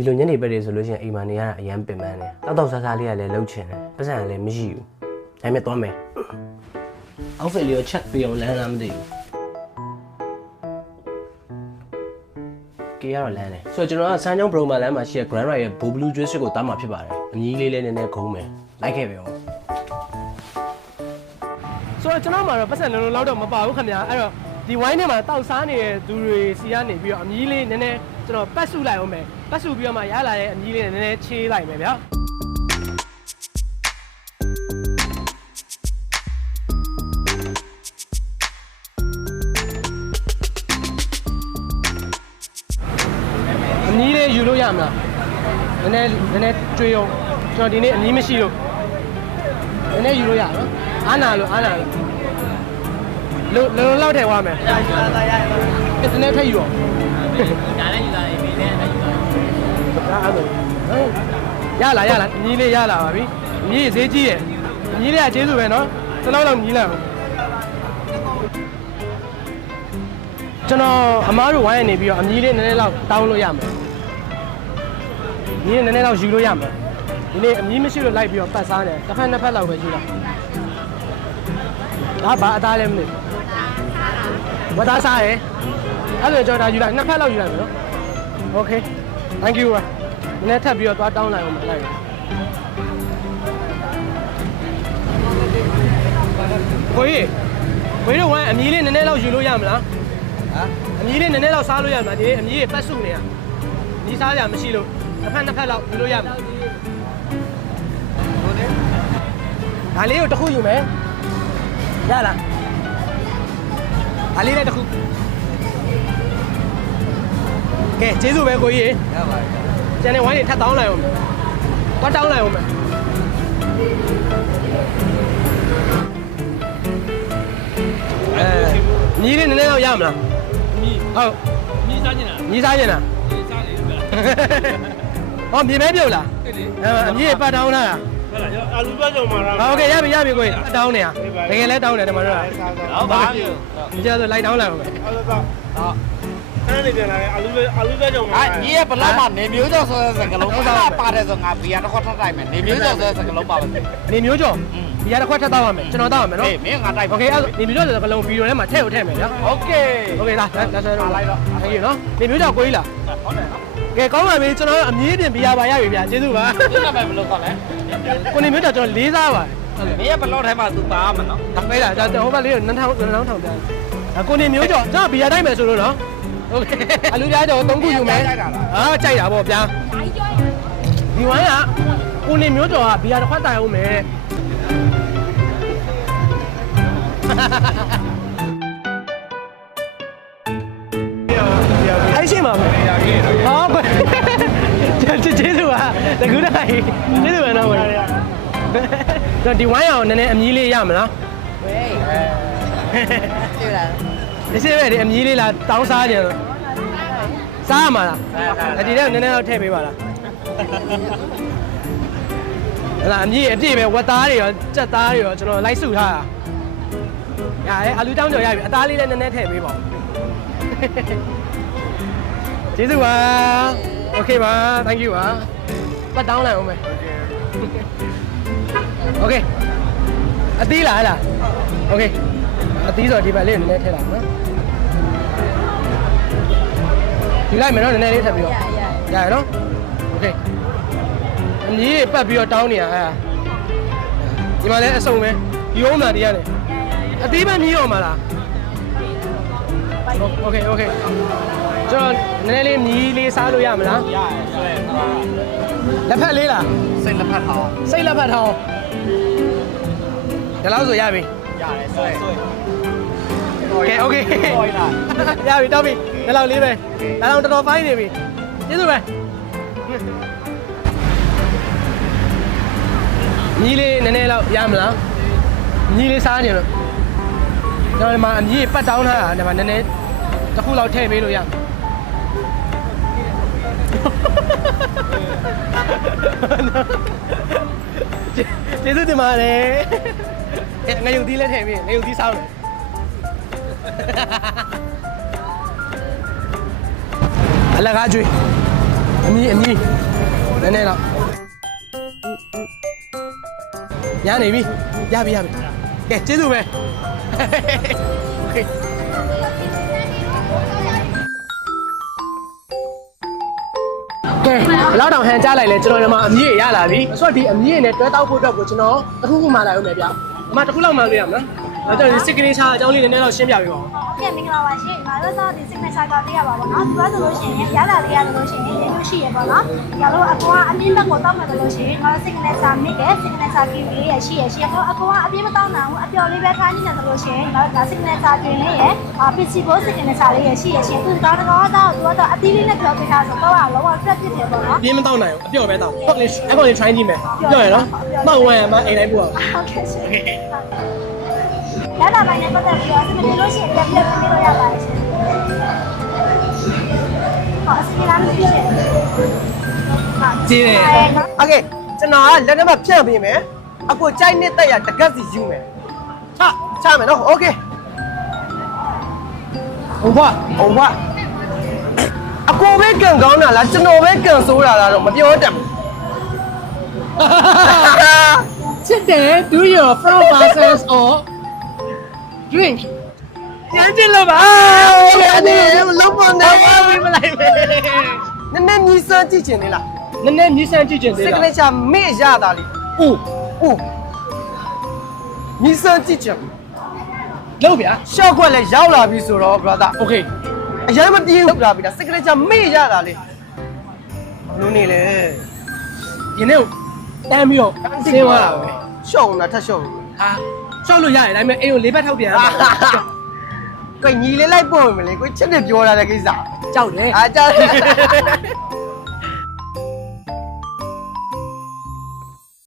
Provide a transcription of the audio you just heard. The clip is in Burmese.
ဒီလိုညနေပဲတွေဆိုလို့ရှိရင်အိမ်မှာနေရတာအရန်ပင်ပန်းတယ်တောက်တောက်ဆားဆားလေးကလည်းလှုပ်ချင်တယ်ပတ်စံကလည်းမရှိဘူးဒါပေမဲ့သွားမယ်အောက်ဖစ်လေးကိုချက်ပေးအောင်လမ်းလားမသိဘူးကေရတော့လမ်းတယ်ဆိုတော့ကျွန်တော်ကစမ်းချောင်းဘရိုမာလမ်းမှာရှိတဲ့ Grand Ride ရဲ့ Blue Blue Juice ကိုတားမှာဖြစ်ပါတယ်အကြီးလေးလေးနည်းနည်းခုံးမယ်လိုက်ခဲ့ပဲအောင်ဆိုတော့ကျွန်တော်မှာတော့ပတ်စံလုံးလုံးလောက်တော့မပါဘူးခင်ဗျာအဲ့တော့ဒီဝိုင်းထဲမှာတောက်စားနေတဲ့သူတွေစီကနေပြီးတော့အကြီးလေးနည်းနည်းကျွန်တော်ပတ်စုလိုက်အောင်မယ် ပတ်စုပြီးတော့မှရလာတဲ့အကြီးလေးနည်းနည်းချေးလိုက်မယ်ဗျာအမီးလေးယူလို့ရမလားနည်းနည်းနည်းနည်းကြွေးအောင်ကျွန်တော်ဒီနေ့အမီးမရှိလို့နည်းနည်းယူလို့ရနော်အားနာလို့အားနာလို့လုံးလုံးလောက်ထည့်သွားမယ်ရယူလာရရနည်းနည်းထည့်ယူအောင်ဒါလည်းယူလာတယ်ဒီလည်းယူလာ ရလာရလာအမီးလေးရလာပါပြီအမီးဈေးကြီးရဲ့အမီးလေးကကျေးဇူးပဲနော်စလောက်လောက်မြည်လိုက်အောင်ကျွန်တော်အမားတို့ဝိုင်းရနေပြီးတော့အမီးလေးနည်းနည်းလောက်တောင်းလို့ရမယ်ဒီနေ့နည်းနည်းလောက်ယူလို့ရမယ်ဒီနေ့အမီးမရှိလို့လိုက်ပြီးတော့ပတ်စားတယ်တစ်ဖက်နှစ်ဖက်လောက်ပဲယူတာဒါဘာအသားလဲမသိဘူးဝတ်သားစားရယ်အဲ့လိုကျွန်တော်ဒါယူလိုက်နှစ်ဖက်လောက်ယူလိုက်မယ်နော် Okay thank you ပါ နည်းနည်းထပ်ပြီးတော့သွားတောင်းလိုက်အောင်မလိုက်ဘူးကိုကြီးကိုကြီးတို့ဝိုင်းအမီးလေးနည်းနည်းလောက်ယူလို့ရမလားဟမ်အမီးလေးနည်းနည်းလောက်စားလို့ရမလားဒီနေ့အမီးလေးပတ်စုနေတာဒီစားကြမရှိလို့တစ်ဖက်နှစ်ဖက်လောက်ယူလို့ရမလားဒါလေးကိုတစ်ခုယူမယ်ရလားဒါလေးလည်းတစ်ခုကဲကျေးဇူးပဲကိုကြီးရေရပါတယ် ကျန်တဲ့ဝိုင်းတွေထပ်တောင်းလိုက်အောင်မယ်သွားတောင်းလိုက်အောင်မယ်အဲညီလေးနည်းနည်းတော့ရမလားမီးဟုတ်မီးစားနေတာညီစားကျင်လားမီးစားနေတယ်ဗျာဟောမြေမဲပြုတ်လားအဲ့ဒီအဲအမြင့်ပတ်တောင်းလာတာဟုတ်လားအာလူပဲကြောင်မာတာဟုတ်ကဲ့ရပြီရပြီကိုကြီးအတောင်းနေရတကယ်လဲတောင်းတယ်ဒီမှာတော့ဟုတ်ပါဘူးဒီကျတော့လိုက်တောင်းလိုက်အောင်မယ်ဟုတ် တော့အဲ့ဒီပြန်လာအာလူပဲအာလူပဲကြောင်မာ အာညီရဲ့ဘလောက်မှနေမျိုးကျော်ဆိုတဲ့စကလုံးအဲ့ဒါပါတယ်ဆိုငါဘီယာတစ်ခွက်ထပ်တိုက်မယ်နေမျိုးကျော်ဆိုတဲ့စကလုံးပါပါစေ နေမျိုးကျော်ဒီရတစ်ခွက်ထပ်တောင်းရမယ်ကျွန်တော်တောင်းရမယ်နော် ဟေးမင်းငါတိုက် โอเคအဲ့နေမျိုးကျော်ဆိုကလုံးဗီဒီယိုထဲမှာထည့်ကိုထည့်မယ်နော် โอเค โอเคလားလက်ဆက်တော့လိုက်တော့ဟေးနော်နေမျိုးကျော်ကိုကြီးလား ဟုတ်တယ်နော် ကဲကောင်းပါပြီကျွန်တော်အမြင့်ပြင်ပြရပါရပြီဗျာကျေးဇူးပါ ဒီကပဲဘလို့ခေါ်လဲ ကိုနေမျိုးကျော်ကျွန်တော်လေးစားပါ မင်းရဲ့ဘလောက်ထဲမှာသူပါမှာနော် ဒါပဲလားဒါဟိုဘက်လေးကိုနန်းထောင်းနန်းထောင်းထောင်ပြန်အကိုနေမျိုးကျော်ကျွန်တော်ဘီယာတိုက်မယ်ဆိုလို့နော် โอเคအလူပြားတော့3ခုယူမယ်ဟာကြိုက်တာပေါ့ဗျာဒီဝိုင်းကကိုနေမျိုးတော်ကဘီယာတစ်ခွက်တိုင်အောင်မယ်အဲ့ရှိမှာဟောကျေးကျေးဇူးပါတကူတိုင်းကျေးဇူးပါနော်ဝင်တော့ဒီဝိုင်းအောင်နည်းနည်းအမြည်လေးရမလားဝေးကျေးဇူးလား ဒီစေပဲဒီအမြီးလေးလားတောင်းစားကြတယ်စားရမှာလားအဒီတော့နည်းနည်းတော့ထည့်ပေးပါလားအဲ့ဒါအမြီးအပြည့်ပဲဝက်သားတွေရောကြက်သားတွေရောကျွန်တော်လိုက်စုထားတာရတယ်အလူတောင်းကြော်ရပြီအသားလေးလည်းနည်းနည်းထည့်ပေးပါဦးကျေးဇူးပါโอเคပါ thank you ပါပတ်တောင်းလိုက်အောင်မယ်โอเคအသီးလားဟဲ့လားโอเค အသီးဆိုတော့ဒီဘက်လေးကိုနည်းနည်းထည့်လိုက်နော်ဒီလိုက်မယ်နော်နည်းနည်းလေးထပ်ပြီးတော့ 呀呀， ရရနော်โอเคအမြည်ပတ်ပြီးတော့တောင်းနေရအဲ့ဒါဒီမှာလည်းအစုံပဲဒီအောင်တာဒီကနေအသီးပဲမြည်အောင်မလားโอเคโอเคကျွန်တော်နည်းနည်းလေးမြည်လေးစားလို့ရမလား ရရဲဆွဲ လက်ဖက်လေးလား စိတ်လက်ဖက်ထောင်း စိတ်လက်ဖက်ထောင်းဒီလောက်ဆိုရပြီ ရတယ်ဆွဲဆွဲ ကဲ โอเค ဟောရလား ရပြီတောက်ပြီဒီလောက်လေးပဲဒါတော့တော်တော်ဖိုင်းနေပြီကျေးဇူးပဲညီလေးနည်းနည်းလောက်ရမလားညီလေးစားနေလို့ကျွန်တော်ဒီမှာအမြည်ပတ်တောင်းထားတာဒီမှာနည်းနည်းတစ်ခုလောက်ထည့်ပေးလို့ရကျေးဇူးတင်ပါတယ်ငါယုံသီးလည်းထည့်ပေးငါယုံသီးစားမယ် အလကားကျွေး အမီအမီနည်းနည်းတော့ရနေပြီရပြီရပြီကဲကျေးဇူးပဲโอเคကဲဘယ်တော့တောင်ဟန်ကြလိုက်လဲကျွန်တော်ဒီမှာအမြင့်ရလာပြီဆိုတော့ဒီအမြင့်နဲ့တွဲတောက်ဖို့အတွက်ကိုကျွန်တော်တစ်ခုခုမှလာရုံပဲဗျဒီမှာတစ်ခုလောက်မှပေးရမလားအဲတော့ ဒီစစ်ကလေးချာအကြောင်းလေးနည်းနည်းတော့ရှင်းပြပေးပါဦးပြန်မင်္ဂလာပါရှင်။ငါတို့တော့ဒီ signature ကပေးရပါဘောနော်။သူကဆိုလို့ရှိရင်ရလာလေးရတယ်လို့ရှိရင်ရေလို့ရှိရပေါ့နော်။ဒါလို့အကောကအပြင်းဘက်ကိုတောက်မယ်လို့ရှိရင်ငါတို့ signature မိတယ် signature ကလေးရရှိရရှိရတော့အကောကအပြင်းမတောက်နိုင်ဘူးအပျော်လေးပဲထားနေတယ်ဆိုလို့ရှိရင်ငါတို့ဒါ signature ကလေးရဲ့အာ principal signature လေးရရှိရရှိသူကတော့တော့တော့သူကတော့အသီးလေးနဲ့ပြောပြထားဆိုတော့လောက flat ဖြစ်တယ်ပေါ့နော်ပြင်းမတော့နိုင်ဘူးအပြော့ပဲတော့ဟုတ်လေအဲ့ကောင်လေး try ကြည့်မယ်ပြောရနော်မှောက်ဝမ်းမှာအိမ်တိုင်းပို့အောင်ဟုတ်ကဲ့ရှင်။ ရလာပိုင်းနဲ့ပတ်သက်ပြီးတော့အဆင်ပြေလို့ရှိရင်ပြန်ပြည့်ပြည့်လို့ရပါတယ်ရှင်။ဟောအဆင်ပြေလားမသိရှင်။ကြည့်တယ်။ Okay ကျွန်တော်ကလက်နက်မဖြန့်ပေးမယ်။အခုကြိုက်နှစ်တက်ရတကက်စီယူမယ်။ချချမယ်နော်။ Okay ။ဟုတ်ပါ။ဟုတ်ပါ။အကိုပဲကံကောင်းတာလားကျွန်တော်ပဲကံဆိုးတာလားတော့မပြောတတ်ဘူး။ချစ်တယ် do your from persons or drink ရမ်းကြည့်လို့ပါရတယ်လုံးဝနေပါဘူးမလိုက်ပဲနည်းနည်းမြည်စမ်းကြည့်ချင်သေးလားနည်းနည်းမြည်စမ်းကြည့်ချင်သေးလား signature မေ့ရတာလေဦးဦးမြည်စမ်းကြည့်ချင်လို့ဗျာရှော့ခွက်လည်းရောက်လာပြီဆိုတော့ brother okay အရင်မပြင်းလောက်လာပြီလား signature မေ့ရတာလေဘလို့နေလဲဒီနေ့တမ်းပြီးတော့ဆင်းသွားတာပဲရှော့အောင်လားထပ်ရှော့ဟာ ရှော့လို့ရတယ်ဒါပေမဲ့အိမ်ကိုလေးဘက်ထောက်ပြန်ရမှာကိုညီလေးလိုက်ပို့မလဲကိုချစ်တယ်ပြောတာတဲ့ကိစ္စကြောက်တယ် အားကြောက်တယ်